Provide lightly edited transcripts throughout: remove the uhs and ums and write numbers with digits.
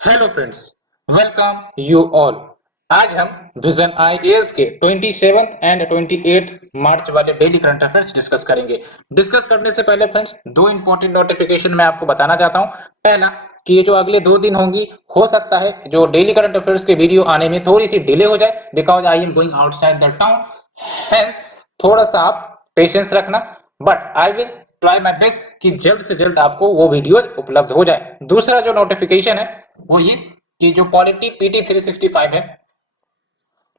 Hello friends, welcome you all. आज हम vision IAS के 27 एंड 28 मार्च वाले डेली करंट अफेयर्स डिस्कस करेंगे। डिस्कस करने से पहले फ्रेंड्स, दो इंपॉर्टेंट नोटिफिकेशन मैं आपको बताना चाहता हूं। पहला कि ये जो अगले 2 दिन होंगी, हो सकता है जो डेली करंट अफेयर्स के वीडियो आने में थोड़ी सी डिले हो जाए, because I am going outside the town. Hence थोड़ा सा आप पेशेंस रखना, but I will try my best कि जल्द से जल्द आपको वो वीडियो उपलब्ध हो जाए। दूसरा जो नोटिफिकेशन है वो ये कि जो पॉलिटी पीटी 365 है,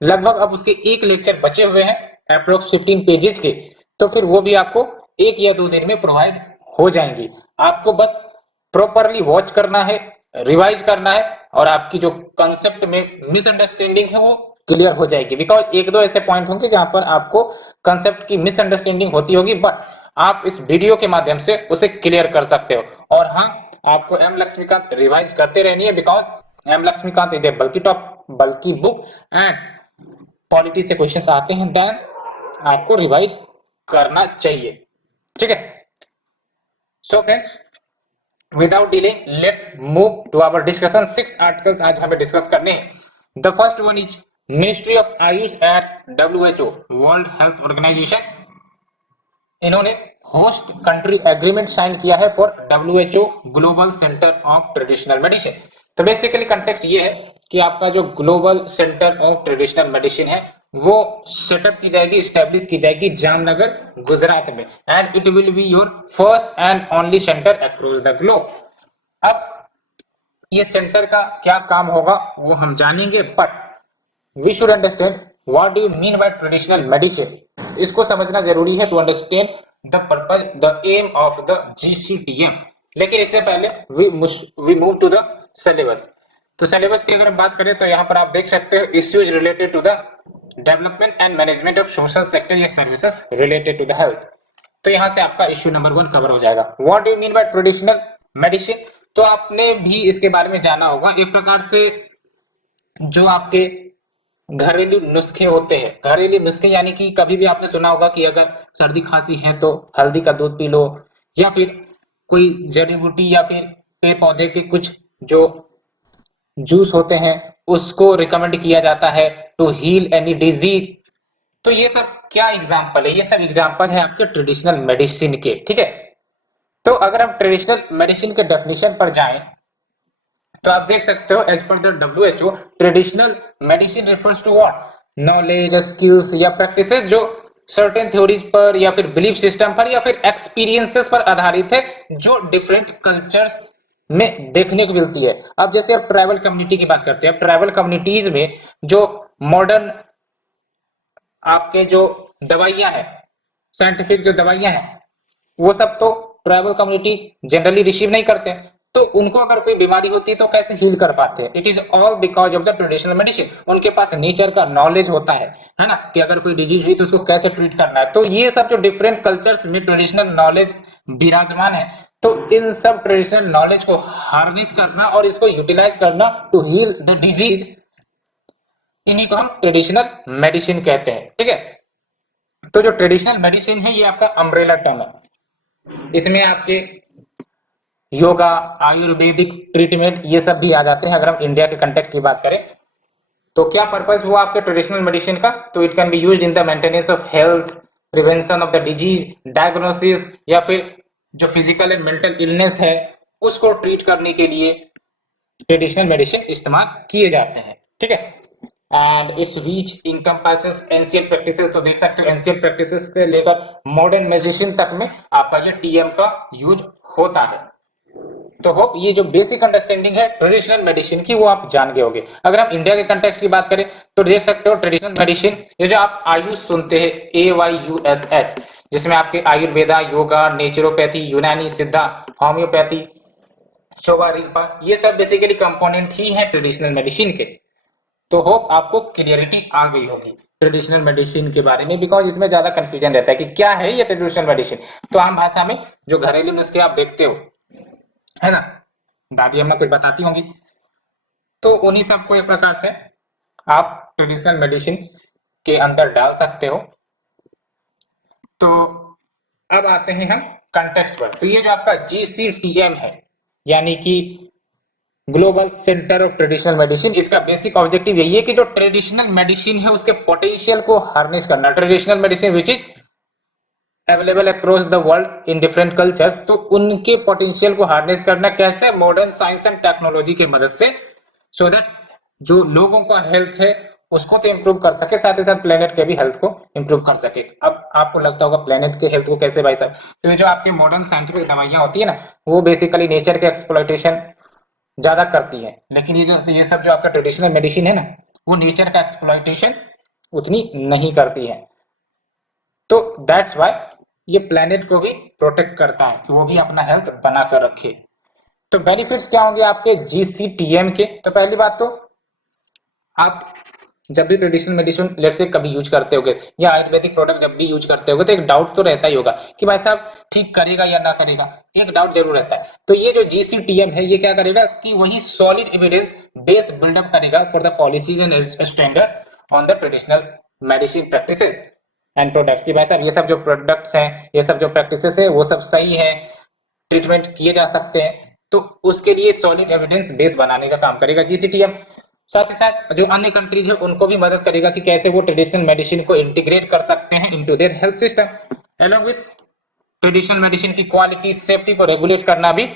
लगभग अब उसके एक लेक्चर बचे हुए हैं, अप्रोक्स 15 पेजेस के। तो फिर वो भी आपको 1 या 2 दिन में प्रोवाइड हो जाएंगी। आपको बस प्रॉपरली वॉच करना है, रिवाइज करना है, और आपकी जो कंसेप्ट में मिसअंडरस्टैंडिंग है वो क्लियर हो जाएगी। बिकॉज 1-2 ऐसे पॉइंट होंगे जहां पर आपको कंसेप्ट की मिसअंडरस्टैंडिंग होती होगी, बट आप इस वीडियो के माध्यम से उसे क्लियर कर सकते हो। और हाँ, आपको एम लक्ष्मीकांत रिवाइज करते रहनी है, because M Laxmikanth is a bulky book, and polity से क्वेश्चंस आते हैं, देन आपको रिवाइज करना चाहिए। ठीक है। So friends, without delay let's move to our discussion. 6 articles आज हमें डिस्कस करने हैं। The first one is Ministry of AYUSH at WHO, World Health Organisation, इन्होंने होस्ट कंट्री एग्रीमेंट साइन किया है for WHO Global Centre of Traditional Medicine. तो basically context ये है कि आपका जो global Centre of Traditional medicine है वो सेटअप की जाएगी, स्टैब्लिश की जाएगी जामनगर, गुजरात में, and it will be your first and only centre across the globe. अब ये सेंटर का क्या काम होगा वो हम जानेंगे, but we should understand what do you mean by traditional medicine. इसको समझना जरूरी है to understand the purpose, the aim of the GCTM. लेकिन इससे पहले we move to the syllabus. तो सिलेबस की अगर हम बात करें तो यहाँ पर आप देख सकते हो issues related to the development and management of social sector या services related to the health. तो यहाँ से आपका इश्यू नंबर 1 कवर हो जाएगा। What do you mean by traditional Medicine? तो आपने भी इसके बारे में जाना होगा। एक प्रकार से जो आपके घरेलू नुस्खे होते हैं, घरेलू नुस्खे यानी कि कभी भी आपने सुना होगा कि अगर सर्दी खांसी है तो हल्दी का दूध पी लो, या फिर कोई जड़ी बूटी या फिर पेड़ पौधे के कुछ जो जूस होते हैं उसको रिकमेंड किया जाता है टू हील एनी डिजीज। तो ये सब क्या एग्जाम्पल है? ये सब एग्जाम्पल है आपके ट्रेडिशनल मेडिसिन के। ठीक है। तो अगर हम ट्रेडिशनल मेडिसिन के डेफिनेशन पर जाएं तो आप देख सकते हो, as per the WHO traditional medicine refers to what? Knowledge, skills या प्रैक्टिसेस जो सर्टेन थ्योरीज पर या फिर बिलीफ सिस्टम पर या फिर एक्सपीरियंसेस पर आधारित है, जो डिफरेंट कल्चर्स में देखने को मिलती है। अब जैसे अब ट्राइबल कम्युनिटी की बात करते हैं, अब ट्राइबल कम्युनिटीज में जो मॉडर्न आपके जो दवाइयां हैं, साइंटिफिक जो दवाइयां हैं, वो सब तो ट्राइबल कम्युनिटी जनरली रिसीव नहीं करते। तो उनको अगर कोई बीमारी होती है तो कैसे हील कर पाते हैं? It is all because of the traditional medicine. उनके पास नेचर का नॉलेज होता है ना, कि अगर कोई डिजीज हुई तो उसको कैसे ट्रीट करना है। तो ये सब जो डिफरेंट कल्चर्स में ट्रेडिशनल नॉलेज विराजमान है, तो इन सब ट्रेडिशनल नॉलेज को हार्नेस करना और इसको यूटिलाइज करना टू हील द डिजीज, इन्हीं को हम ट्रेडिशनल मेडिसिन कहते हैं। ठीक है। तो जो ट्रेडिशनल मेडिसिन है ये आपका अम्ब्रेला टर्म है। इसमें आपके योगा, आयुर्वेदिक ट्रीटमेंट ये सब भी आ जाते हैं। अगर हम इंडिया के कंटेक्ट की बात करें तो क्या पर्पस हुआ आपके ट्रेडिशनल मेडिसिन का? तो it can be used in the maintenance of health, prevention of the disease, diagnosis, या फिर जो फिजिकल एंड मेंटल इलनेस है उसको ट्रीट करने के लिए ट्रेडिशनल मेडिसिन इस्तेमाल किए जाते हैं। ठीक है। And it's reach encompasses ancient practices. तो देख सकते हो एंशिएंट प्रैक्टिसेस से लेकर मॉडर्न मेडिसिन तक में आपका ये टीएम का यूज होता है। तो होप ये जो बेसिक अंडरस्टैंडिंग है ट्रेडिशनल मेडिसिन की वो आप जान गए होंगे। अगर हम इंडिया के कंटेक्स्ट की बात करें तो देख सकते हो ट्रेडिशनल मेडिसिन, ये जो आप आयुष सुनते हैं, AYUSH, जिसमें आपके आयुर्वेदा, योगा, नेचुरोपैथी, यूनानी, सिद्धा, होम्योपैथी, शोवा रिगपा, ये सब बेसिकली कंपोनेंट ही है ट्रेडिशनल मेडिसिन के। तो होप आपको क्लियरिटी आ गई होगी ट्रेडिशनल मेडिसिन के बारे में, बिकॉज इसमें ज्यादा कंफ्यूजन रहता है कि क्या है ये ट्रेडिशनल मेडिसिन। तो आम भाषा में जो घरेलू नुस्खे आप देखते हो, है ना, दादी अम्मा कुछ बताती होंगी, तो उन्हीं सबको एक प्रकार से आप ट्रेडिशनल मेडिसिन के अंदर डाल सकते हो। तो अब आते हैं हम कंटेक्स्ट पर। तो ये जो आपका GCTM है, यानी कि global Centre of Traditional medicine. इसका बेसिक ऑब्जेक्टिव यही है कि जो ट्रेडिशनल मेडिसिन है उसके पोटेंशियल को हार्नेस करना। Traditional medicine which is available across the world in different cultures, तो उनके पोटेंशियल को हार्नेस करना कैसे, मॉडर्न साइंस एंड टेक्नोलॉजी की मदद से, सो दैट जो लोगों का हेल्थ है उसको तो इंप्रूव कर सके, साथ ही साथ प्लेनेट के भी हेल्थ को इंप्रूव कर सके। अब आपको लगता होगा प्लेनेट के हेल्थ को कैसे भाई साहब, तो ये जो आपके मॉडर्न साइंटिफिक दवाइयां होती है ना, वो बेसिकली नेचर के एक्सप्लॉइटेशन ज्यादा करती है, लेकिन ये सब जो आपका ट्रेडिशनल मेडिसिन है ना, वो नेचर का एक्सप्लॉइटेशन उतनी नहीं करती है। तो दैट्स वाई ये प्लेनेट को भी प्रोटेक्ट करता है कि वो भी अपना हेल्थ बना कर रखे। तो बेनिफिट्स क्या होंगे आपके जीसीटीएम के? तो पहली बात तो आप जब भी ट्रेडिशनल मेडिसिन लेट से कभी यूज करते होगे या आयुर्वेदिक प्रोडक्ट जब भी यूज करते होगे तो एक डाउट तो रहता ही होगा कि भाई साहब ठीक करेगा या ना करेगा, एक डाउट जरूर रहता है। तो ये जो जीसीटीएम है ये क्या करेगा कि वही सॉलिड एविडेंस बेस बिल्डअप करेगा for the policies and standards on the traditional medicine practices and products. की भाई साहब ये सब जो प्रोडक्ट्स हैं, ये सब जो प्रैक्टिसेस है वो सब सही है, ट्रीटमेंट किए जा सकते हैं, तो उसके लिए सॉलिड एविडेंस बेस बनाने का काम करेगा जीसीटीएम। साथ ही साथ जो अन्य कंट्रीज है उनको भी मदद करेगा कि कैसे वो ट्रेडिशनल मेडिसिन को इंटीग्रेट कर सकते हैं into their health system. Along with traditional medicine की क्वालिटी सेफ्टी को रेगुलेट करना भी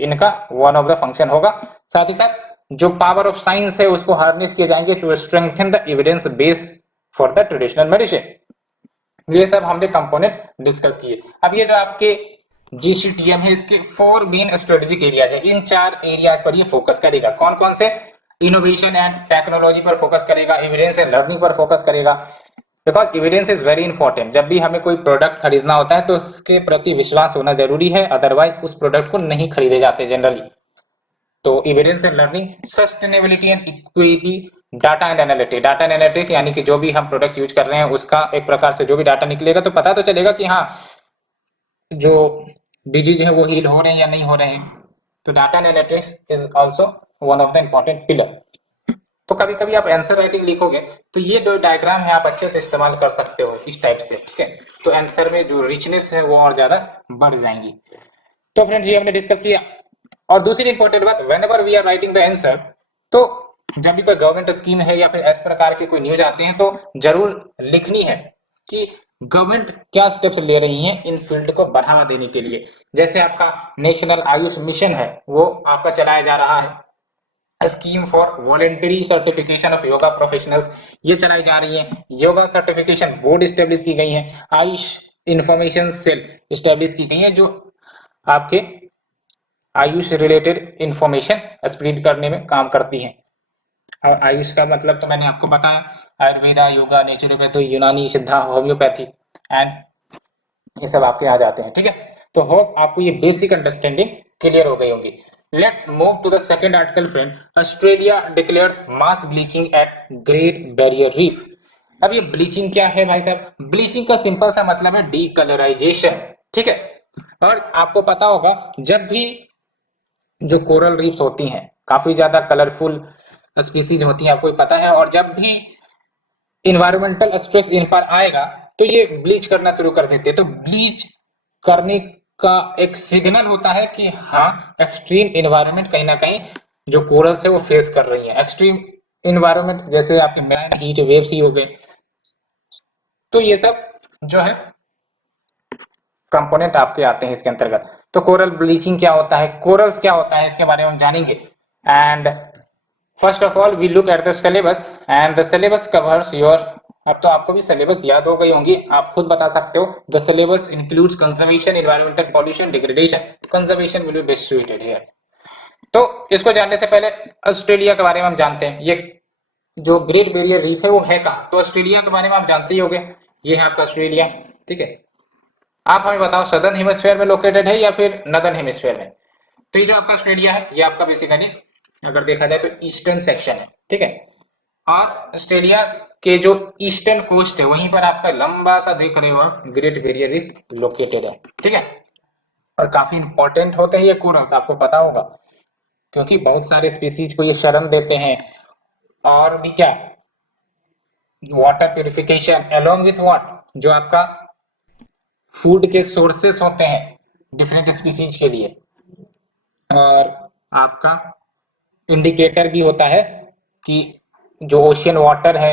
इनका वन ऑफ द फंक्शन होगा। साथ ही साथ जो पावर ऑफ साइंस है उसको हार्नेस किए जाएंगे to strengthen the evidence base for the traditional medicine. ये सब हमने कंपोनेंट डिस्कस किए। अब ये जो आपके जीसीटीएम है इसके 4 मेन स्ट्रेटेजिक एरियाज है, इन 4 एरियाज पर ये फोकस करेगा। कौन कौन से? इनोवेशन एंड टेक्नोलॉजी पर फोकस करेगा, एविडेंस एंड लर्निंग पर फोकस करेगा, because evidence is very important. जब भी हमें कोई प्रोडक्ट खरीदना होता है तो उसके प्रति विश्वास होना जरूरी है, अदरवाइज उस प्रोडक्ट को नहीं खरीदे जाते जनरली। तो evidence and learning, sustainability and equity, data and analytics. Data and analytics यानी कि जो भी हम प्रोडक्ट यूज कर रहे हैं उसका एक प्रकार से जो भी डाटा निकलेगा तो पता तो चलेगा कि हाँ जो डिजीज है वो हील हो रहे हैं या नहीं हो रहे हैं। तो data and analytics is also one of the important pillar. तो कभी कभी आप आंसर राइटिंग लिखोगे तो ये जो डायग्राम है आप अच्छे से इस्तेमाल कर सकते हो इस टाइप से, ठीक है, तो आंसर में जो रिचनेस है वो और ज्यादा बढ़ जाएंगी। तो फ्रेंड्स ये हमने डिस्कस किया। और दूसरी इंपॉर्टेंट बात, whenever we are writing the answer, तो जब भी कोई गवर्नमेंट स्कीम है या फिर इस प्रकार के कोई न्यूज आते हैं तो जरूर लिखनी है कि गवर्नमेंट क्या स्टेप्स ले रही है इन फील्ड को बढ़ावा देने के लिए। जैसे आपका नेशनल आयुष मिशन है वो आपका चलाया जा रहा है, scheme for voluntary certification of yoga professionals ये चलाई जा रही है, योगा सर्टिफिकेशन बोर्ड स्टेब्लिश की गई है, आयुष इंफॉर्मेशन सेल स्टेब्लिश की गई है जो आपके आयुष रिलेटेड इंफॉर्मेशन स्प्रेड करने में काम करती हैं। और आयुष का मतलब तो मैंने आपको बताया, आयुर्वेदा, योगा, नेचुरोपैथी, यूनानी, सिद्धा, होम्योपैथी एंड ये सब आपके आ जाते हैं, ठीक है। तो होप आपको ये बेसिक अंडरस्टैंडिंग क्लियर हो गई होगी। Let's move to the second article friend. Australia declares mass bleaching at Great Barrier Reef. अब ये ब्लीचिंग क्या है भाई साहब? ब्लीचिंग का सिंपल सा मतलब है डीकलराइजेशन, ठीक है। और आपको पता होगा जब भी जो कोरल रीफ्स होती हैं काफी ज्यादा कलरफुल स्पीसीज होती हैं, आपको पता है, और जब भी इन्वायरमेंटल स्ट्रेस इन पर आएगा तो ये ब्लीच करना शुरू कर देते हैं। तो ब्लीच करने का एक सिग्नल होता है कि हाँ एक्सट्रीम इन्वायरमेंट कहीं ना कहीं जो कोरल्स है वो फेस कर रही है। एक्सट्रीम इन्वायरमेंट जैसे आपके मैन हीट वेव्स ही हो गए, तो ये सब जो है कंपोनेंट आपके आते हैं इसके अंतर्गत। तो कोरल ब्लीचिंग क्या होता है, कोरल्स क्या होता है, इसके बारे में हम जानेंगे। And first of all we look at the syllabus and the syllabus covers your, अब तो आपको भी सिलेबस याद हो गई होंगी, आप खुद बता सकते हो। The syllabus includes conservation, environmental pollution, degradation. Conservation will be best suited here. तो इसको जानने से पहले ऑस्ट्रेलिया के बारे में हम जानते हैं। ये जो ग्रेट बैरियर रीफ है वो है कहाँ? तो ऑस्ट्रेलिया के बारे में आप जानते ही होंगे, ये है आपका ऑस्ट्रेलिया, ठीक है। आप हमें बताओ सदर्न हेमिस्फीयर में लोकेटेड है या फिर नदर्न हेमिस्फीयर में? तो ये जो आपका ऑस्ट्रेलिया है ये आपका बेसिकली अगर देखा जाए तो ईस्टर्न सेक्शन है, ठीक है। और ऑस्ट्रेलिया के जो ईस्टर्न कोस्ट है वहीं पर आपका लंबा सा देख रहे हो ग्रेट बैरियर रीफ लोकेटेड है, ठीक है। और काफी इंपॉर्टेंट होते हैं ये कोरल्स, आपको पता होगा, क्योंकि बहुत सारे स्पीसीज को ये शरण देते हैं। और भी क्या, water purification along with what, जो आपका फूड के सोर्सेस होते हैं डिफरेंट स्पीसीज के लिए। और आपका इंडिकेटर भी होता है कि जो ओशियन वाटर है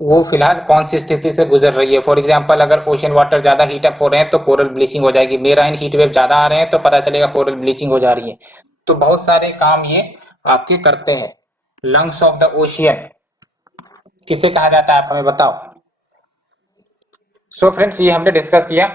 वो फिलहाल कौन सी स्थिति से गुजर रही है। फॉर एग्जाम्पल अगर ओशन वाटर ज्यादा हीट अप हो रहे हैं तो कोरल ब्लीचिंग हो जाएगी, मेराइन हीट वेव ज्यादा आ रहे हैं तो पता चलेगा कोरल ब्लीचिंग हो जा रही है। तो बहुत सारे काम ये आपके करते हैं। लंग्स ऑफ द ओशियन किसे कहा जाता है, आप हमें बताओ। सो फ्रेंड्स, ये हमने डिस्कस किया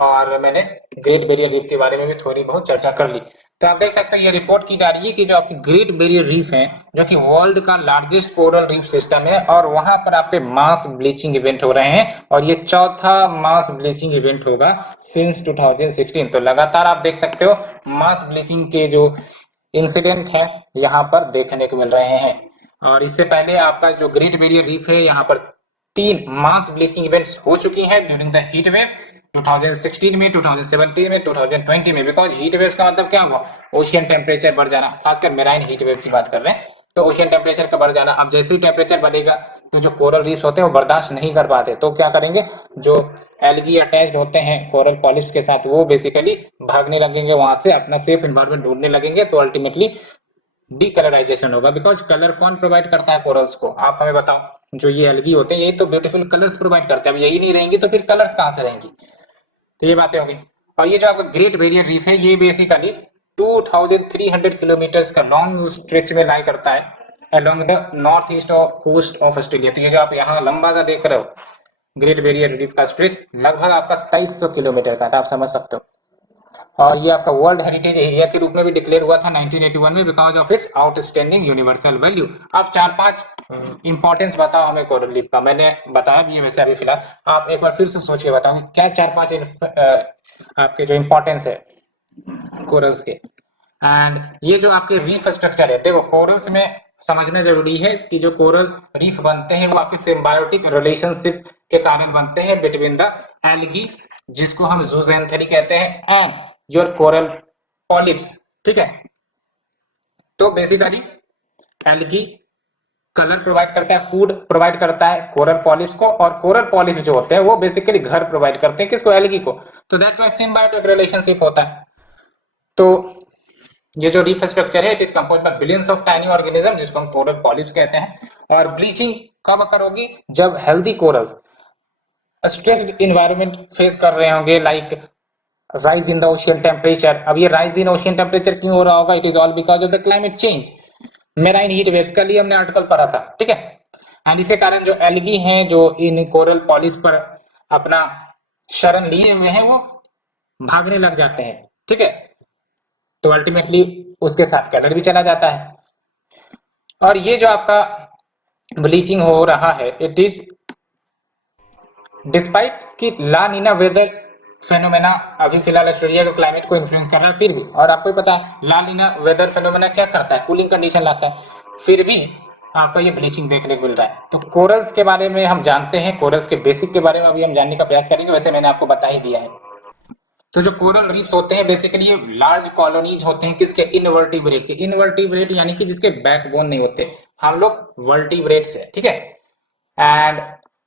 और मैंने ग्रेट बैरियर रीफ के बारे में भी थोड़ी बहुत चर्चा कर ली। तो आप देख सकते हैं ये रिपोर्ट की जा रही है कि जो आपकी ग्रेट बैरियर रीफ है जो कि वर्ल्ड का लार्जेस्ट कोरल रीफ सिस्टम है और वहां पर आपके मास ब्लीचिंग इवेंट हो रहे हैं और ये चौथा मास ब्लीचिंग इवेंट होगा सिंस 2016। तो लगातार आप देख सकते हो मास ब्लीचिंग के जो इंसिडेंट है यहाँ पर देखने को मिल रहे हैं। और इससे पहले आपका जो ग्रेट बैरियर रीफ है यहाँ पर 3 मास ब्लीचिंग इवेंट्स हो चुकी हैं ड्यूरिंग द हीट वेव 2016 में, 2017 में, 2020 में। बिकॉज हीट वेव का मतलब क्या हुआ, ओशियन टेम्परेचर बढ़ जाना, खासकर मेराइन हीट वेव की बात कर रहे हैं। तो ओशियन टेम्परेचर का बढ़ जाना, अब जैसे ही टेम्परेचर बढ़ेगा तो जो कोरल रीफ्स होते हैं वो बर्दाश्त नहीं कर पाते, तो क्या करेंगे, जो एल्गी अटैच्ड होते हैं कोरल पॉलिप्स के साथ वो बेसिकली भागने लगेंगे वहां से, अपना सेफ एनवायरनमेंट ढूंढने लगेंगे। तो अल्टीमेटली डीकलराइजेशन होगा। बिकॉज कलर कौन प्रोवाइड करता है कोरल्स को, आप हमें बताओ। जो ये एल्गी होते हैं यही तो ब्यूटीफुल कलर्स प्रोवाइड करते हैं, अब यही नहीं रहेंगी तो फिर कलर्स कहां से रहेंगी। तो ये बातें होगी। और ये जो आपका ग्रेट बैरियर रीफ है ये बेसिकली 2300 किलोमीटर का लॉन्ग स्ट्रेच में लाई करता है along the north east coast of Australia. तो ये जो आप यहाँ लंबा सा देख रहे हो ग्रेट बैरियर रीफ का स्ट्रेच लगभग आपका 2300 किलोमीटर का, आप समझ सकते हो। और ये आपका वर्ल्ड हेरिटेज एरिया के रूप में भी डिक्लेयर हुआ था 1981 में because of its outstanding universal value. अब 4-5 इंपॉर्टेंस बताओ हमें कोरल रीफ का, मैंने बताया भी है वैसे अभी फिलहाल, आप एक बार फिर से सोच के बताओ क्या 4-5 आपके जो इंपॉर्टेंस है कोरल्स के। एंड ये जो आपके रीफ स्ट्रक्चर है, देखो कोरल्स में समझना जरूरी है कि जो कोरल रीफ बनते हैं वो आपके सिम्बायोटिक रिलेशनशिप के कारण बनते हैं बिटवीन द एल्गी, जिसको हम जूजेंथेली कहते हैं, एंड योर कोरल पॉलिप्स। ठीक है, तो बेसिकली एल्गी कलर प्रोवाइड करता है, फूड प्रोवाइड करता है कोरल पॉलिप्स को, और कोरल पॉलिप्स जो होते हैं वो बेसिकली घर प्रोवाइड करते हैं किसको, एल्गी को। तो दैट्स व्हाई सिम्बायोटिक रिलेशनशिप होता है। तो ये जो रीफ स्ट्रक्चर है it is composed bye billions of tiny organism जिसको हम कोरल पॉलिप्स कहते हैं। और ब्लीचिंग कब अकर होगी, जब healthy coral stressed environment face कर रहे होंगे, like rise in the ocean temperature. अब ये राइज इन ओशियन टेम्परेचर क्यों हो रहा होगा, it is all because of the climate change, marine heat waves का लिए हमने आर्टिकल पढ़ा था। ठीक है, एंड इसके कारण जो एल्गी हैं जो इन कोरल पॉलिप्स पर अपना शरण लिए हुए हैं वो भागने लग जाते हैं। ठीक है, तो अल्टीमेटली उसके साथ कलर भी चला जाता है। और ये जो आपका ब्लीचिंग हो रहा है इट इज डिस्पाइट कि ला नीना वेदर फेनोमेना अभी फिलहाल ऑस्ट्रेलिया के क्लाइमेट को इन्फ्लुएंस कर रहा है, फिर भी, और आपको पता है ला नीना वेदर फेनोमेना क्या करता है, कूलिंग कंडीशन लाता है, फिर भी आपको ये ब्लीचिंग देखने को मिल रहा है। तो कोरल्स के बारे में हम जानते हैं, कोरल्स के बेसिक के बारे में अभी हम जानने का प्रयास करेंगे, वैसे मैंने आपको बता ही दिया है। तो जो कोरल रीफ्स होते हैं बेसिकली ये लार्ज कॉलोनीज होते हैं किसके, इनवर्टिब्रेट के। इनवर्टिब्रेट यानी कि जिसके बैकबोन नहीं होते, हम लोग वर्टिब्रेट्स है। ठीक है, and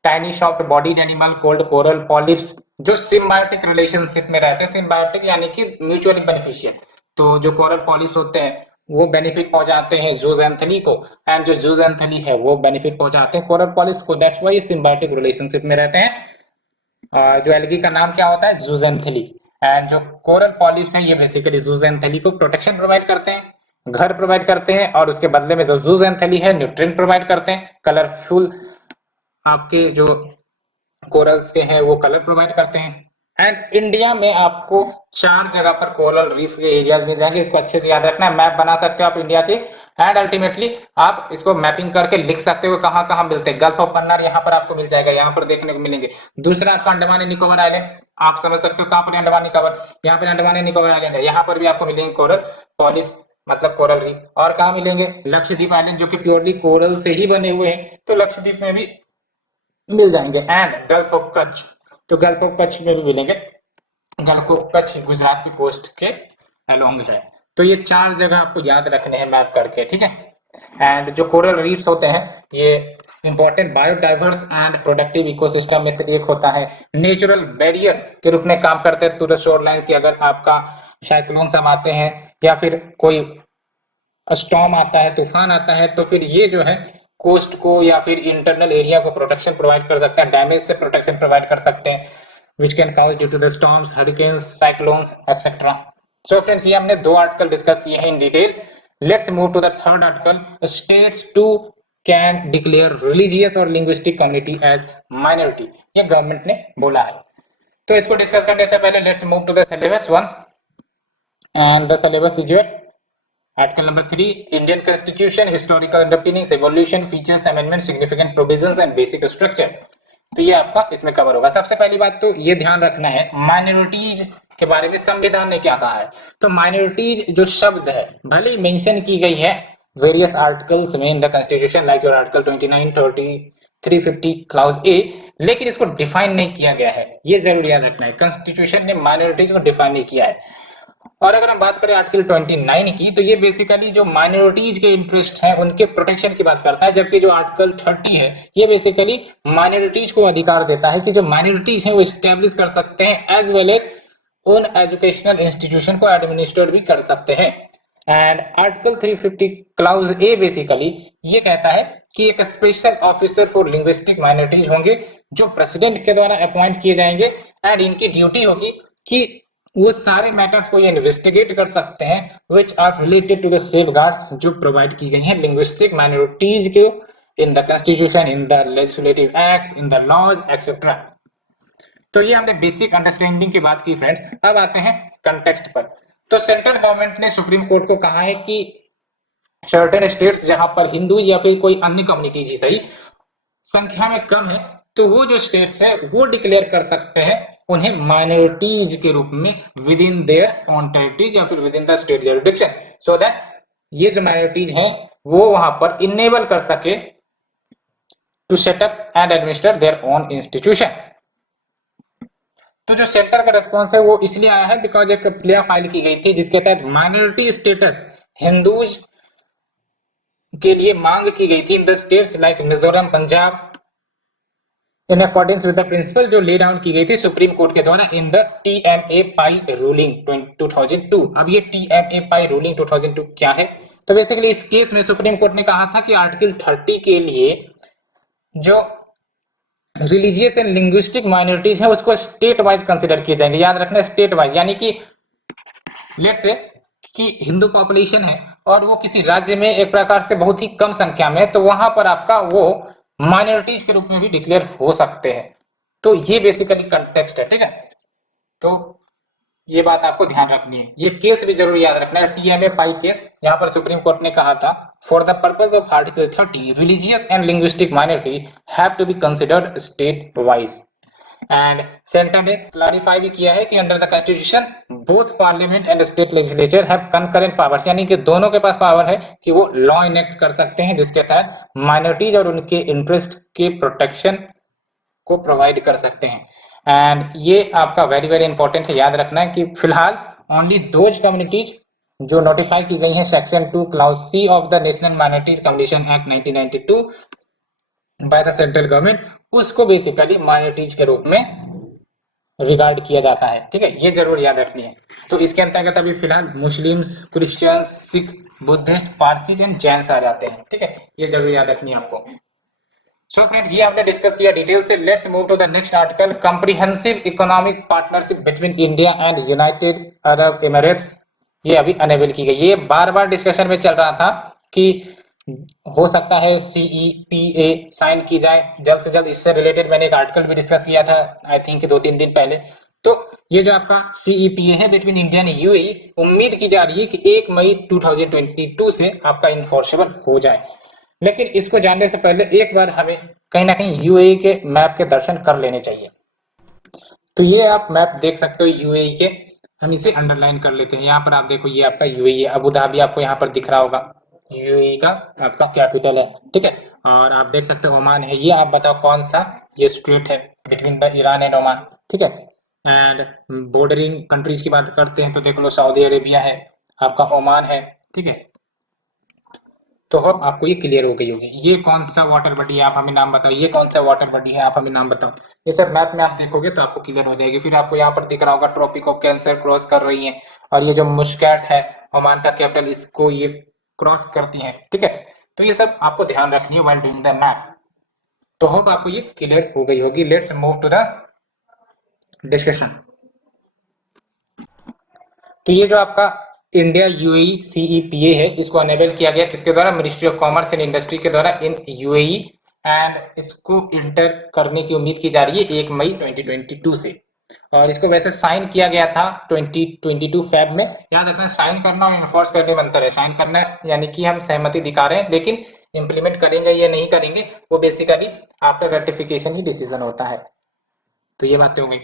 tiny soft bodied animal cold coral polyps जो सिम्बायोटिक रिलेशनशिप में रहते हैं, सिम्बायोटिक यानी कि म्यूचुअली बेनिफिशियल। तो जो कोरल पॉलिप्स होते हैं वो बेनिफिट पहुंचाते हैं जूजेंथेली को, एंड जो जूजेंथेली है वो बेनिफिट पहुंचाते हैं कोरल पॉलिप्स को, दैट्स व्हाई सिम्बायोटिक रिलेशनशिप में रहते हैं। जो एल्गी का नाम क्या होता है, जूजेंथेली। एंड जो कोरल पॉलिप्स हैं ये बेसिकली जूजेंथेली को प्रोटेक्शन प्रोवाइड करते हैं, घर प्रोवाइड करते हैं, और उसके बदले में जो जूजेंथेली है न्यूट्रिएंट प्रोवाइड करते हैं, कलरफुल आपके जो कोरल्स के हैं वो कलर प्रोवाइड करते हैं। एंड इंडिया में आपको 4 जगह पर कोरल रीफ के एरियाज मिल जाएंगे, इसको अच्छे से याद रखना है, मैप बना सकते हो आप इंडिया के, एंड अल्टीमेटली आप इसको मैपिंग करके लिख सकते हो कहां कहां मिलते हैं। गल्फ ऑफ मन्नार यहाँ पर आपको मिल जाएगा, यहाँ पर देखने को मिलेंगे। दूसरा आपका अंडमान एंड निकोबार आइलैंड, आप समझ सकते हो कहां पर अंडमान निकोबार, यहाँ पर अंडमान एंड निकोबार आइलैंड है, यहाँ पर भी आपको मिलेंगे कोरल पॉलिप्स मतलब कोरल रीफ। और कहाँ मिलेंगे, लक्षद्वीप आइलैंड जो कि प्योरली कोरल से ही बने हुए हैं, तो लक्षद्वीप में भी मिल जाएंगे। एंड गल्फ ऑफ कच्छ, तो गल्फ ऑफ कच्छ में भी मिलेंगे, गल्फ ऑफ कच्छ गुजरात की कोस्ट के अलोंग है। तो ये 4 जगह आपको याद रखने हैं मैप करके। ठीक है, एंड जो कोरल रीफ्स होते हैं ये important biodiverse and productive ecosystem में से एक होता है, नेचुरल बैरियर के रूप में काम करते हैं टू द शोर लाइन्स की। अगर आपका साइक्लोन सब आते हैं या फिर कोई स्टॉर्म आता है, तूफान आता है, तो फिर ये जो है कोस्ट को या फिर इंटरनल एरिया को प्रोटेक्शन प्रोवाइड कर सकता है, डैमेज से प्रोटेक्शन प्रोवाइड कर सकते हैं, which can cause due to the storms, hurricanes, cyclones etcetera. So friends, ये हमने दो आर्टिकल डिस्कस किए हैं in detail. Let's move to the third article, states too can declare religious और लिंग्विस्टिक कम्युनिटी एज माइनॉरिटी, ये government ने बोला है। तो इसको डिस्कस करने से पहले let's move to the syllabus one, and the syllabus is your article number 3, Indian constitution, historical underpinnings, evolution, features, amendment, significant provisions and basic structure. तो ये आपका इसमें कवर होगा। सबसे पहली बात तो ये ध्यान रखना है माइनॉरिटीज के बारे में संविधान ने क्या कहा है। तो माइनॉरिटीज जो शब्द है भले ही मेंशन की गई है वेरियस आर्टिकल्स में in the constitution, like your article 29, 30, 350 clause A, लेकिन इसको डिफाइन नहीं किया गया है, ये जरूर याद रखना है। कॉन्स्टिट्यूशन ने माइनॉरिटीज को डिफाइन नहीं किया है। और अगर हम बात करें आर्टिकल 29 की, तो ये बेसिकली जो माइनॉरिटीज के इंटरेस्ट हैं उनके प्रोटेक्शन की बात करता है, जबकि जो आर्टिकल 30 है ये बेसिकली माइनॉरिटीज को अधिकार देता है कि जो माइनॉरिटीज हैं वो स्टैब्लिश कर सकते हैं, एज वेल एज उन एजुकेशनल इंस्टीट्यूशन को एडमिनिस्ट्रेट भी कर सकते हैं। And article 350 clause A basically ये कहता है कि एक special officer for linguistic minorities होंगे जो प्रेसिडेंट के द्वारा अपॉइंट किए जाएंगे, एंड इनकी ड्यूटी होगी कि वो सारे मैटर्स को ये इन्वेस्टिगेट कर सकते हैं which are related to the safeguards जो प्रोवाइड की गई हैं लिंग्विस्टिक माइनॉरिटीज के in the constitution, in the legislative acts, in the laws etcetera. तो ये हमने बेसिक अंडरस्टैंडिंग की बात की फ्रेंड्स। अब आते हैं कंटेक्स्ट पर। तो सेंट्रल गवर्नमेंट ने सुप्रीम कोर्ट को कहा है कि सर्टेन स्टेट्स जहां पर हिंदू या फिर कोई अन्य कम्युनिटी जी सही संख्या में कम है, तो वो जो स्टेट्स हैं वो डिक्लेयर कर सकते हैं उन्हें माइनॉरिटीज के रूप में with in their own territories या फिर with in the state jurisdiction, so that ये जो माइनॉरिटीज हैं वो वहां पर इनेबल कर सके to set up and administer their own institution. तो जो सेंटर का रिस्पॉन्स है वो इसलिए आया है बिकॉज एक प्लेयर फाइल की गई थी जिसके तहत माइनॉरिटी स्टेटस हिंदूज के लिए मांग की गई थी in the states like Mizoram, Punjab, in accordance with the principle जो ले डाउन की गई थी सुप्रीम कोर्ट के द्वारा in the TMA pi ruling 2002। अब ये टीएमए पाई रूलिंग 2002 क्या है? तो बेसिकली इस केस में सुप्रीम कोर्ट ने कहा था कि आर्टिकल 30 के लिए जो रिलीजियस एंड लिंग्विस्टिक माइनॉरिटीज है उसको स्टेट वाइज कंसिडर किए जाएंगे। याद रखना स्टेट वाइज, यानी कि लेट्स से कि हिंदू पॉपुलेशन है और वो किसी राज्य में एक प्रकार से बहुत ही कम संख्या में है, तो वहां पर आपका वो माइनॉरिटीज के रूप में भी डिक्लेयर हो सकते हैं। तो ये बेसिकली कंटेक्स्ट है, ठीक है। तो ये बात आपको ध्यान रखनी है, ये केस भी जरूर याद रखना है। टीएमए पाई केस, यहाँ पर सुप्रीम कोर्ट ने कहा था for the purpose of article 30 religious and linguistic minority have to be considered state wise. And centre ने क्लैरिफाई भी किया है कि under the constitution both parliament and state legislature have concurrent powers, यानी कि दोनों के पास पावर है कि वो लॉ इनेक्ट कर सकते हैं जिसके तहत माइनॉरिटीज और उनके इंटरेस्ट के प्रोटेक्शन को प्रोवाइड कर सकते हैं। एंड ये आपका वेरी वेरी इंपॉर्टेंट है, याद रखना है कि फिलहाल ओनली दोज कम्युनिटीज जो नोटिफाई की गई हैं section 2 clause C of the National Minorities Commission Act 1992 by the central government, उसको बेसिकली माइनॉरिटीज के रूप में रिगार्ड किया जाता है, ठीक है। ये जरूर याद रखनी है। तो इसके अंतर्गत अभी फिलहाल Muslims, Christians, Sikh, Buddhist, Parsi and Jains आ जाते हैं, ठीक है। ये जरूर याद रखनी है आपको। सो फ्रेंड्स, ये हमने डिस्कस किया डिटेल से। Let's move to the next article, comprehensive economic partnership between India and United Arab Emirates. ये अभी अनेबल की गई। ये बार बार डिस्कशन में चल रहा था कि हो सकता है सीईपीए साइन की जाए जल्द से जल्द। इससे रिलेटेड मैंने एक आर्टिकल भी डिस्कस किया था आई थिंक 2-3 दिन पहले। तो ये जो आपका सीईपीए है बिटवीन इंडिया एंड यूएई, उम्मीद की जा रही है कि 1 मई 2022 से आपका इन्फोर्सेबल हो जाए। लेकिन इसको जानने से पहले एक बार हमें कहीं ना कहीं यूएई के मैप के दर्शन कर लेने चाहिए। तो ये आप मैप देख सकते हो यूएई के, हम इसे अंडरलाइन कर लेते हैं। यहाँ पर आप देखो ये आपका यूएई है, अबू धाबी आपको यहाँ पर दिख रहा होगा, यूएई का आपका कैपिटल है, ठीक है। और आप देख सकते हो ओमान है, ये आप बताओ कौन सा ये स्ट्रेट है between the Iran and Oman, ठीक है। एंड बॉर्डरिंग कंट्रीज की बात करते हैं तो देख लो सऊदी अरेबिया है, आपका ओमान है, ठीक है। तो अब आपको ये क्लियर हो गई होगी। ये कौन सा वाटर बॉडी है आप हमें नाम बताओ, ये कौन सा वाटर बॉडी है आप हमें नाम बताओ। ये सब मैप में आप देखोगे तो आपको क्लियर हो जाएगी। फिर आपको यहाँ पर दिख रहा होगा ट्रॉपिक ऑफ कैंसर क्रॉस कर रही है, और ये जो मुस्कैट है ओमान का कैपिटल, इसको ये क्रॉस करती हैं, ठीक है। तो ये सब आपको ध्यान रखनी है व्हाइल डूइंग द मैप। तो होप आपको ये क्लियर हो गई होगी। Let's move to the discussion. तो ये जो आपका इंडिया यूएई सीईपीए है, इसको अनेबल किया गया किसके द्वारा? Ministry of commerce and industry के द्वारा इन यूएई, एंड इसको इंटर करने की उम्मीद की जा रही है 1 मई 2022 से। और इसको वैसे साइन किया गया था 2022 फेब में। याद रखना, साइन करना और इन्फोर्स करने में अंतर है। साइन करना यानी कि हम सहमति दिखा रहे हैं, लेकिन इंप्लीमेंट करेंगे या नहीं करेंगे वो बेसिकली आफ्टर रेटिफिकेशन ही डिसीजन होता है। तो ये बातें हो गई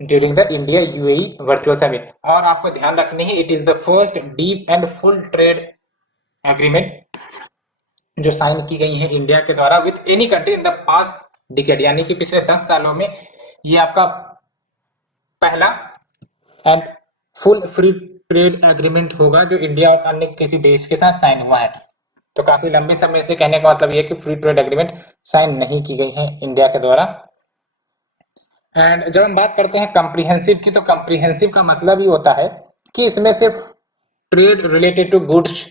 during the India UAE virtual summit. और आपको ध्यान रखनी है, it is the first deep and full trade agreement जो साइन की गई है इंडिया के द्वारा with any country in the past decade, यानी कि पिछले 10 सालों में ये आपका पहला and full free trade agreement होगा जो इंडिया और अन्य किसी देश के साथ साइन हुआ है। तो काफी लंबे समय से कहने का मतलब ये कि फ्री ट्रेड एग्रीमेंट साइन नहीं की गई है इंडिया के द्वारा। एंड जब हम बात करते हैं कॉम्प्रिहेंसिव की, तो कॉम्प्रिहेंसिव का मतलब ही होता है कि इसमें सिर्फ ट्रेड रिलेटेड टू गुड्स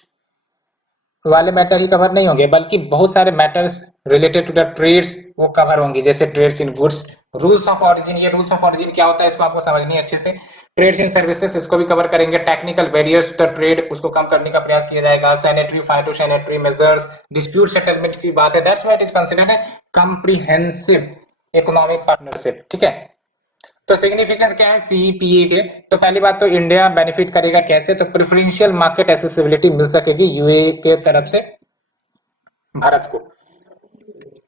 वाले मैटर ही कवर नहीं होंगे, बल्कि बहुत सारे matters related to the trades वो कवर होंगे, जैसे trades in goods, rules of origin. ये रूल्स ऑफ ऑरिजिन क्या होता है इसको आपको समझनी है अच्छे से। ट्रेड्स इन सर्विसेज, इसको भी कवर करेंगे। Technical barriers to the trade, उसको कम करने का प्रयास किया जाएगा। Sanitary phytosanitary measures, dispute settlement की बात है, that's why it is considered है कॉम्प्रिहेंसिव इकोनॉमिक पार्टनरशिप, ठीक है। तो सिग्निफिकेंस क्या है सीईपीए के? तो पहली बात तो इंडिया बेनिफिट करेगा कैसे? तो प्रेफरेंशियल मार्केट एक्सेसिबिलिटी मिल सकेगी यूएई के तरफ से भारत को,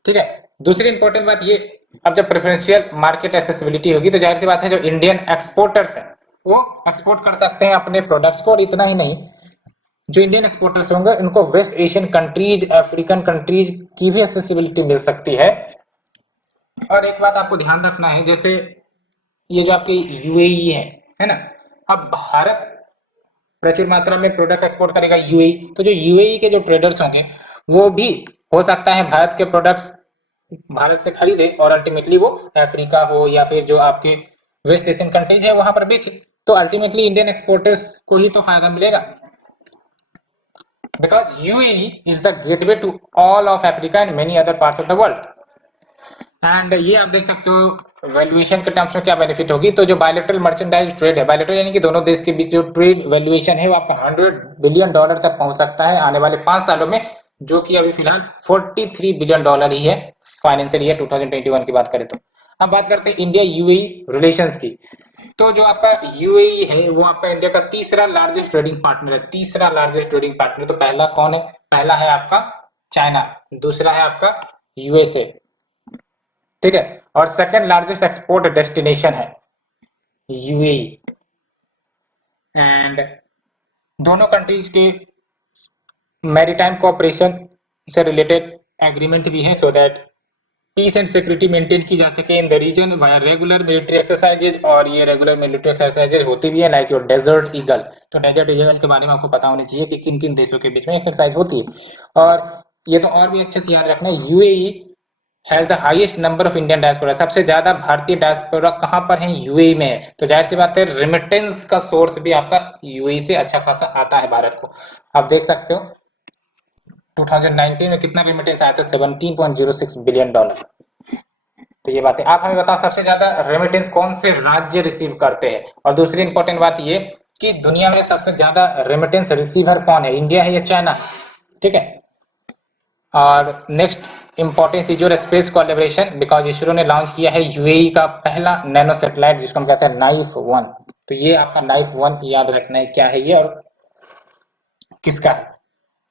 ठीक है। दूसरी इंपॉर्टेंट बात ये, अब जब प्रेफरेंशियल मार्केट एक्सेसिबिलिटी होगी तो जाहिर सी बात है जो इंडियन एक्सपोर्टर्स हैं वो एक्सपोर्ट कर सकते हैं अपने प्रोडक्ट्स को। और इतना ही नहीं, जो इंडियन एक्सपोर्टर्स होंगे उनको West Asian countries, African countries की भी एक्सेसिबिलिटी मिल सकती है। और एक बात आपको ध्यान रखना है, जैसे ये जो आपकी यूएई है ना, अब भारत प्रचुर मात्रा में प्रोडक्ट एक्सपोर्ट करेगा यूएई, तो जो यूएई के जो ट्रेडर्स होंगे वो भी हो सकता है भारत के प्रोडक्ट्स भारत से खरीदे और अल्टीमेटली वो अफ्रीका हो या फिर जो आपके वेस्ट एशियन कंट्रीज है वहां पर बेचे। तो अल्टीमेटली इंडियन एक्सपोर्टर्स को ही तो फायदा मिलेगा, because UAE is the gateway to all of Africa and many other parts of the world. And ये आप देख सकते हो वैल्यूएशन के टर्म्स में क्या बेनिफिट होगी। तो जो बायलैटरल मर्चेंडाइज ट्रेड है, बायलैटरल यानी कि दोनों देश के बीच जो ट्रेड वैल्यूएशन है वो आपका $100 बिलियन तक पहुंच सकता है आने वाले 5 सालों में, जो कि अभी फिलहाल $43 बिलियन ही है फाइनेंशियल ईयर 2021 की बात करें तो। अब बात करते हैं इंडिया यूएई रिलेशंस की। तो जो आपका यूएई है वो आपका इंडिया का तीसरा लार्जेस्ट ट्रेडिंग पार्टनर है, तीसरा लार्जेस्ट ट्रेडिंग पार्टनर। तो पहला कौन है? पहला है आपका चाइना, दूसरा है आपका यूएसए, ठीक है, और सेकंड लार्जेस्ट एक्सपोर्ट डेस्टिनेशन है यूएई। एंड दोनों कंट्रीज के मैरीटाइम कोऑपरेशन से रिलेटेड एग्रीमेंट भी है, so that peace and security maintain की जा सके in the region via regular military exercises. और ये रेगुलर मिलिट्री एक्सरसाइजेज होती भी है लाइक योर डेजर्ट ईगल। तो डेजर्ट ईगल के बारे में आपको पता होना चाहिए कि किन किन देशों के बीच में एक्सरसाइज होती है। और ये तो और भी अच्छे से याद रखना, UAE has the highest number of Indian diaspora. सबसे ज्यादा भारतीय डायस्पोरा कहां पर है? यूएई में है। तो जाहिर सी बात है रेमिटेंस का सोर्स भी आपका यूएई से अच्छा खासा आता है भारत को। आप देख सकते हो 2019 में कितना रेमिटेंस आया था? $17.06 बिलियन। तो ये बात है। आप हमें बताओ सबसे ज्यादा रेमिटेंस कौन से राज्य रिसीव करते हैं? और दूसरी इंपॉर्टेंट बात ये कि दुनिया में सबसे ज्यादा रेमिटेंस रिसीवर कौन है, इंडिया है या चाइना? ठीक है। और next importance is your space collaboration, because ISRO ने लॉन्च किया है यूएई का पहला नैनो सैटेलाइट जिसको हम कहते हैं नाइफ 1। तो ये आपका नाइफ 1 याद रखना है क्या है ये और किसका है।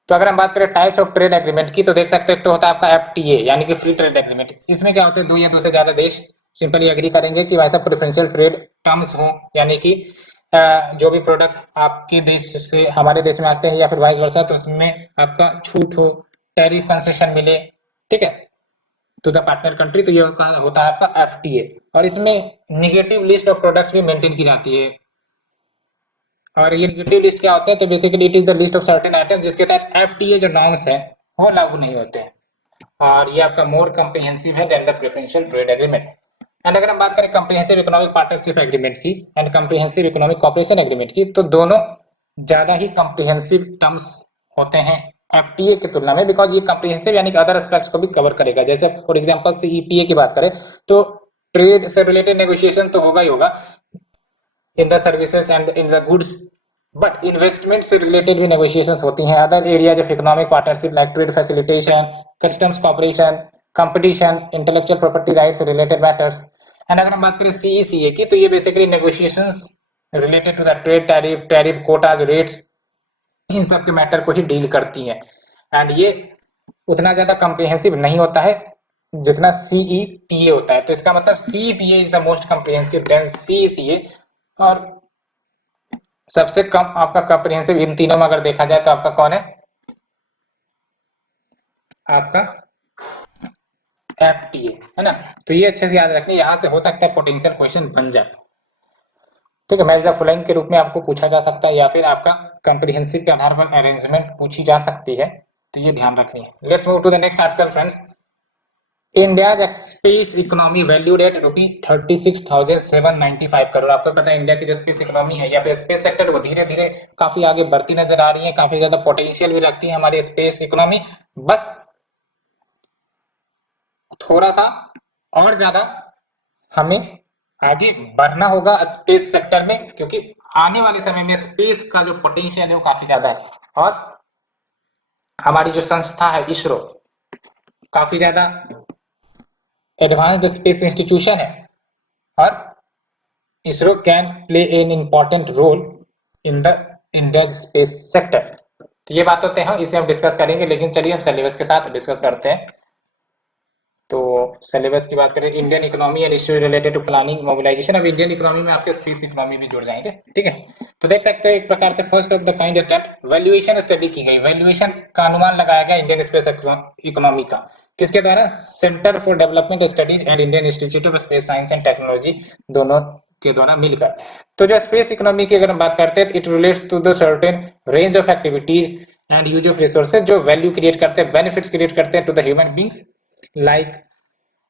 तो अगर हम बात करें टाइप्स ऑफ ट्रेड एग्रीमेंट की, तो देख सकते हैं तो होता है आपका एफटीए यानी कि फ्री ट्रेड एग्रीमेंट। इसमें क्या होता है, दो या दो से ज्यादा देश सिंपली एग्री करेंगे कि वैसा प्रेफरेंशियल ट्रेड टर्म्स हो, यानी कि जो भी प्रोडक्ट्स आपके देश से हमारे देश में आते हैं या फिर वाइस वर्सा, तो उसमें आपका छूट हो, टैरिफ कंसेशन मिले, ठीक है, टू द पार्टनर कंट्री। तो ये होता है आपका एफटीए। और इसमें निगेटिव लिस्ट ऑफ प्रोडक्ट्स भी मेंटेन की जाती है। और ये निगेटिव लिस्ट क्या होता है? तो basically it is the list of certain items जिसके तहत एफटीए जो नॉर्म्स हैं वो लागू नहीं होते हैं। और ये आपका मोर कॉम्प्रिहेंसिव है than the preferential trade agreement. And अगर हम बात करें कॉम्प्रिहेंसिव इकोनॉमिक पार्टनरशिप एग्रीमेंट की and comprehensive economic cooperation agreement की, तो दोनों ज्यादा ही कॉम्प्रिहेंसिव टर्म्स होते हैं एफटीए की तुलना में, बिकॉज ये कॉम्प्रिहेंसिव यानी कि अदर एस्पेक्ट्स को भी कवर करेगा। जैसे फॉर एग्जांपल सीईपीए की बात करें तो ट्रेड से रिलेटेड नेगोशिएशन तो होगा ही होगा in the services and in the goods, but investment से रिलेटेड भी नेगोशिएशंस होती हैं। Other areas of economic partnership like trade facilitation, customs cooperation, competition, intellectual property rights related matters. And अगर हम बात करें सीईसीए की तो ये basically negotiations related to the trade tariff, quotas, rates, इन सब के मैटर को ही डील करती है। एंड ये उतना ज्यादा कॉम्प्रिहेंसिव नहीं होता है जितना सीईपीए होता है। तो इसका मतलब CEPA is the most comprehensive than CECA. और सबसे कम आपका कॉम्प्रिहेंसिव इन तीनों में अगर देखा जाए तो आपका कौन है, आपका एफटीए है ना। तो ये अच्छे से याद रखना, यहां से हो सकता है पोटेंशियल क्वेश्चन बन जाए। ठीक है, मैच द फॉलोइंग के रूप में आपको पूछा जा सकता है या फिर आपका कॉम्प्रिहेंसिव के आधार पर अरेंजमेंट पूछी जा सकती है, तो ये ध्यान रखनी है। Let's move to the next article friends. India's space economy valued at ₹36,795 crore. आपको पता है इंडिया की जो स्पेस इकोनॉमी है या फिर स्पेस सेक्टर वो धीरे धीरे काफी आगे बढ़ती नजर आ रही है, काफी ज्यादा पोटेंशियल भी रखती है हमारी स्पेस इकोनॉमी। बस थोड़ा सा और ज्यादा हमें आगे बढ़ना होगा स्पेस सेक्टर में, क्योंकि आने वाले समय में स्पेस का जो पोटेंशियल है वो काफी ज्यादा है। और हमारी जो संस्था है इसरो काफी ज्यादा एडवांस्ड स्पेस इंस्टीट्यूशन है और ISRO can play an important role in the India space sector. तो ये बात होते हैं, इसे हम डिस्कस करेंगे, लेकिन चलिए हम सिलेबस के साथ डिस्कस करते हैं। तो सिलेबस की बात करें, Indian economy and issue related to planning mobilisation. अब इंडियन इकोनॉमी में आपके स्पेस इकोनॉमी भी जुड़ जाएंगे। ठीक है, तो देख सकते हैं एक प्रकार से first of the kind attempt valuation study की गई। वैल्यूएशन का अनुमान लगाया गया इंडियन स्पेस इकोनॉमी का, किसके द्वारा, centre for development studies and Indian institute of space science and technology, दोनों के द्वारा मिलकर। तो जो स्पेस इकोनॉमी की अगर हम बात करते हैं, it relates to the certain range of activities and use of resources जो वैल्यू क्रिएट करते हैं, बेनिफिट्स क्रिएट करते हैं to the human beings, like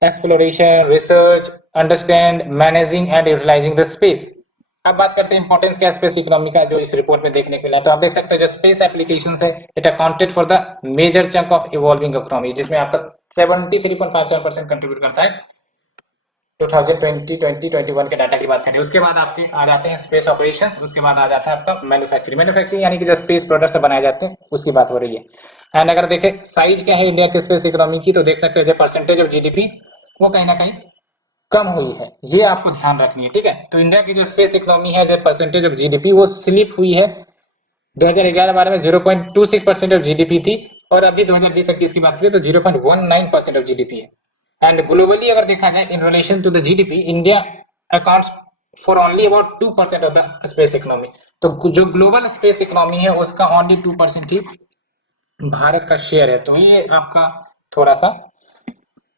exploration, research, understand, managing and utilising the space. अब बात करते हैं इंपॉर्टेंस क्या स्पेस इकोनॉमी का, जो इस रिपोर्ट में देखने को मिला। तो आप देख सकते हैं जो स्पेस एप्लीकेशंस है, it accounted for the major chunk of evolving economy, जिसमें आपका 73.57% कंट्रीब्यूट करता है 2020-2021 के डाटा की बात करें। उसके बाद आपके आ जाते हैं स्पेस ऑपरेशंस, उसके बाद आ जाता है आपका मैन्युफैक्चरिंग। मैन्युफैक्चरिंग यानी कि जो स्पेस प्रोडक्ट्स बनाए जाते हैं उसकी बात हो रही है। एंड अगर देखें साइज क्या है इंडिया के स्पेस इकोनॉमी की, तो देख सकते हैं जो परसेंटेज ऑफ जीडीपी वो कहीं ना कहीं कम हुई है, ये आपको ध्यान रखनी है। ठीक है, तो इंडिया की जो स्पेस इकोनॉमी है जो परसेंटेज ऑफ जीडीपी वो स्लिप हुई है। 2011-12 में 0.26% ऑफ जीडीपी थी और अभी 2020-21 की बात करें तो 0.19% ऑफ जीडीपी है। एंड ग्लोबली अगर देखा जाए in relation to the GDP, India accounts for only about 2% of the space economy. तो जो ग्लोबल स्पेस इकोनॉमी है उसका ओनली 2% ही भारत का शेयर है। तो ये आपका थोड़ा सा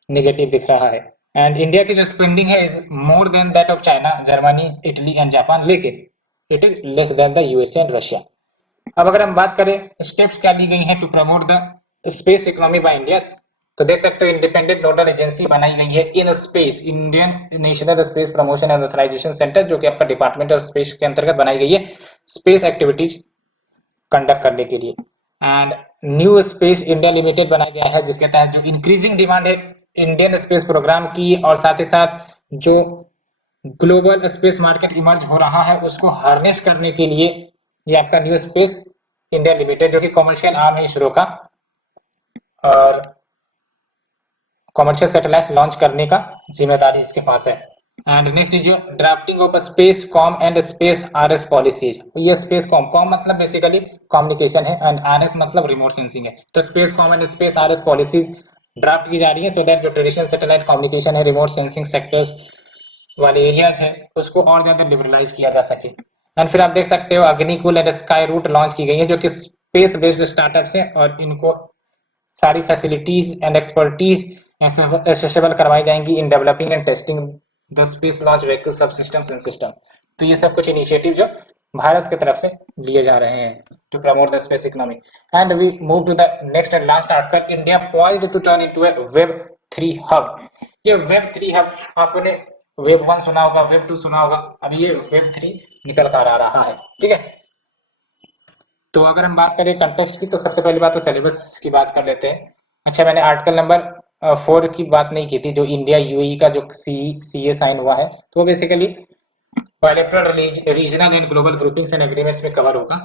नेगेटिव दिख रहा है। एंड इंडिया की जो स्पेंडिंग है is more than that of China, Germany, Italy and Japan, लेकिन it is less than the USA and Russia. अब अगर हम बात करें स्टेप्स क्या ली गई हैं to promote the space economy by India, तो देख सकते हो इंडिपेंडेंट नोडल एजेंसी बनाई गई है IN SPACe, Indian National Space Promotion and Authorisation Centre, जो कि आपका डिपार्टमेंट ऑफ स्पेस के अंतर्गत बनाई गई है स्पेस एक्टिविटीज कंडक्ट करने के लिए। And new space India limited बनाया गया है, जिसके तहत जो इंक्रीजिंग डिमांड है इंडियन स्पेस प्रोग्राम की और साथ ही साथ जो ग्लोबल स्पेस मार्केट इमर्ज हो रहा है उसको हार्नेस करने के लिए ये आपका न्यू स्पेस इंडिया लिमिटेड, जो कि कॉमर्शियल आर्म है इसरो का, और कॉमर्शियल सैटेलाइट लॉन्च करने का जिम्मेदारी इसके पास है। And next is drafting of space com and space RS policies. ये स्पेस कॉम मतलब बेसिकली कम्युनिकेशन है एंड आरएस मतलब रिमोट सेंसिंग है। तो space com and space RS policies draft की जा रही है सो दैट जो ट्रेडिशनल सैटेलाइट कम्युनिकेशन है, रिमोट सेंसिंग सेक्टर्स वाले एरियाज है, उसको और ज्यादा लिबरलाइज किया जा सके। एंड फिर आप देख सकते हो Agnikul and Skyroot launch की गई है, जो कि स्पेस बेस्ड स्टार्टअप्स है और इनको सारी फैसिलिटीज एंड एक्सपर्टीज एक्सेसिबल करवाई जाएंगी in developing and testing the space launch vehicle सब सिस्टम्स एंड सिस्टम। तो ये सब कुछ इनिशिएटिव जो भारत की तरफ से लिए जा रहे हैं to promote the space economy. And we move to the next and last article, India poised to turn into a web 3 hub. ये वेब 3 हब, आपने वेब 1 सुना होगा, वेब 2 सुना होगा, अब ये वेब 3 निकल कर आ रहा है। ठीक है, तो अगर हम बात करें कंटेक्स्ट की, तो सबसे पहली बात तो सिलेबस की बात कर लेते हैं। अच्छा, मैंने आर्टिकल नंबर 4 की बात नहीं की थी, जो इंडिया यूएई का जो सीए साइन हुआ है, तो वो basically bilateral regional and global groupings and agreements में कवर होगा।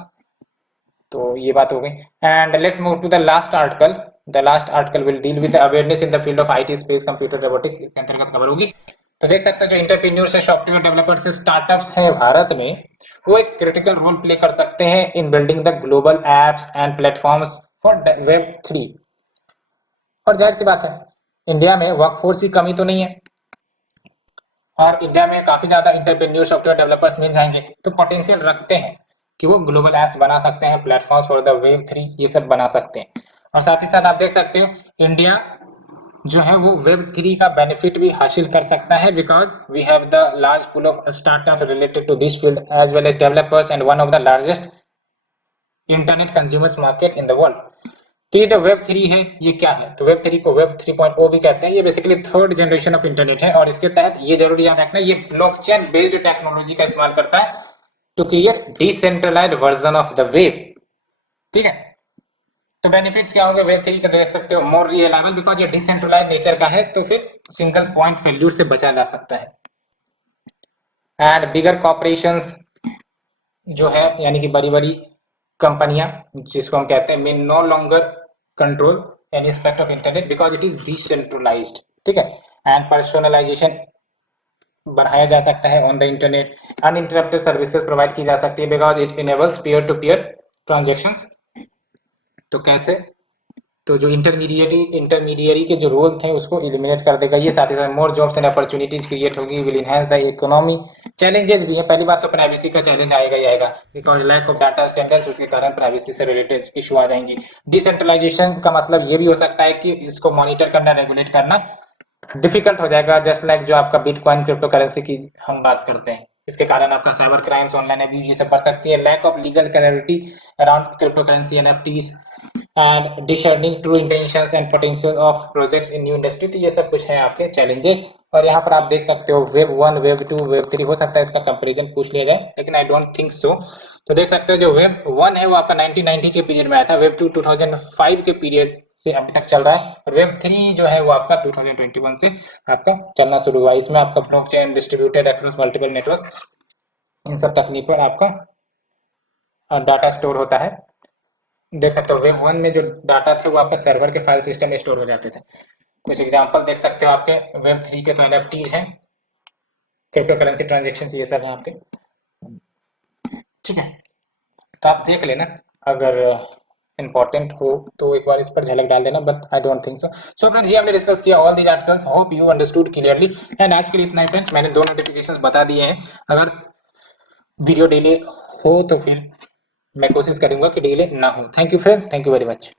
तो ये बात हो गई। And let's move to the last article. The last article will deal with awareness in the field of IT, space, computer, robotics, इसके अंतर्गत cover होगी। तो देख सकते हैं जो इंटरप्रेन्योर्स है, सॉफ्टवेयर डेवलपर्स है, स्टार्टअप्स है भारत में, वो एक क्रिटिकल रोल प्ले कर सकते हैं इन building the global apps and platforms for web 3। और जाहिर सी बात है, इंडिया में वर्कफोर्स की कमी तो नहीं है, और इंडिया में काफी ज्यादा इंटरप्रेन्योर सॉफ्टवेयर डेवलपर्स मिल जाएंगे, तो पोटेंशियल रखते हैं कि वो ग्लोबल एप्स बना सकते हैं, प्लेटफॉर्म्स फॉर द वेब 3 ये सब बना सकते हैं। और साथ ही साथ आप देख सकते हो इंडिया जो है वो वेब 3 का बेनिफिट भी हासिल कर सकता है, because we have the large pool of startup related to this field as well as developers and one of the largest internet consumers market in the world. तो ये जो वेब 3 है ये क्या है, तो वेब 3 को वेब 3.0 भी कहते हैं। ये basically third generation of internet है, और इसके तहत ये जरूरी याद रखना, ये ब्लॉकचेन बेस्ड टेक्नोलॉजी का इस्तेमाल करता है to create decentralised version of the web. ठीक है, तो बेनिफिट्स क्या होंगे वेब 3 के, देख सकते हो, मोर रिलायबल, बिकॉज ये डिसेंट्रलाइज्ड नेचर का है, तो फिर सिंगल पॉइंट फेल्यूर से बचा जा सकता है। एंड बिगर कॉर्पोरेशंस जो है, यानी कि बड़ी बड़ी कंपनियां जिसको हम कहते हैं, may no longer control any aspect of internet because it is decentralized. ठीक है, एंड पर्सनलाइजेशन बढ़ाया जा सकता है on the internet, uninterrupted services provide की जा सकती है because it enables peer to peer transactions. तो कैसे, तो जो इंटरमीडियरी के जो रोल थे उसको एलिमिनेट कर देगा ये। साथ ही साथ more jobs and opportunities create होगी, will enhance the economy. Challenges भी है, पहली बात तो प्राइवेसी का चैलेंज आएगा ही आएगा, because lack of data standards, उसके कारण प्राइवेसी से रिलेटेड इशू आ जाएंगी। डिसेंट्रलाइजेशन का मतलब ये भी हो सकता है कि इसको मॉनिटर करना, रेगुलेट करना डिफिकल्ट हो जाएगा, जस्ट लाइक जो आपका बिटकॉइन क्रिप्टो करेंसी की हम बात करते हैं, इसके कारण आपका साइबर क्राइम्स, ऑनलाइन अब्यूज ये सब बढ़ सकती है। Lack of legal clarity around cryptocurrency, NFTs and discerning true intentions and potential of projects in new industry. तो ये सब कुछ है आपके चैलेंजेस। और यहाँ पर आप देख सकते हो वेब 1, वेब 2, वेब 3, हो सकता है इसका कंपैरिजन पूछ लिया जाए, लेकिन आई डोंट थिंक सो। तो देख सकते हो जो वेब 1 है वो आपका 1990 के पीरियड में आया था, वेब 2 2005 के पीरियड से अभी तक चल रहा है, और वेब 3 जो है वो आपका 2021 से आपका चलना शुरू हुआ। इसमें आपका blockchain distributed across multiple network, इन सब तकनीक पर आपका डाटा स्टोर होता है। देख सकते हो वेब 1 में जो डाटा थे वो आपका सर्वर के फाइल सिस्टम में स्टोर हो जाते थे। कुछ एग्जांपल देख सकते हो आपके वेब 3 के, तो एनएफटीज हैं, क्रिप्टो करेंसी ट्रांजेक्शन, ये सब हैं आपके। ठीक है, तो आप देख लेना, अगर इंपॉर्टेंट हो तो एक बार इस पर झलक डाल देना, but I don't think so. So friends, ये हमने डिस्कस किया all these articles, hope you understood clearly. And आज के लिए इतना ही फ्रेंड्स, मैंने दो नोटिफिकेशंस बता दिए हैं। अगर वीडियो डिले हो तो फिर मैं कोशिश करूंगा कि डिले ना हो। Thank you friend, thank you very much.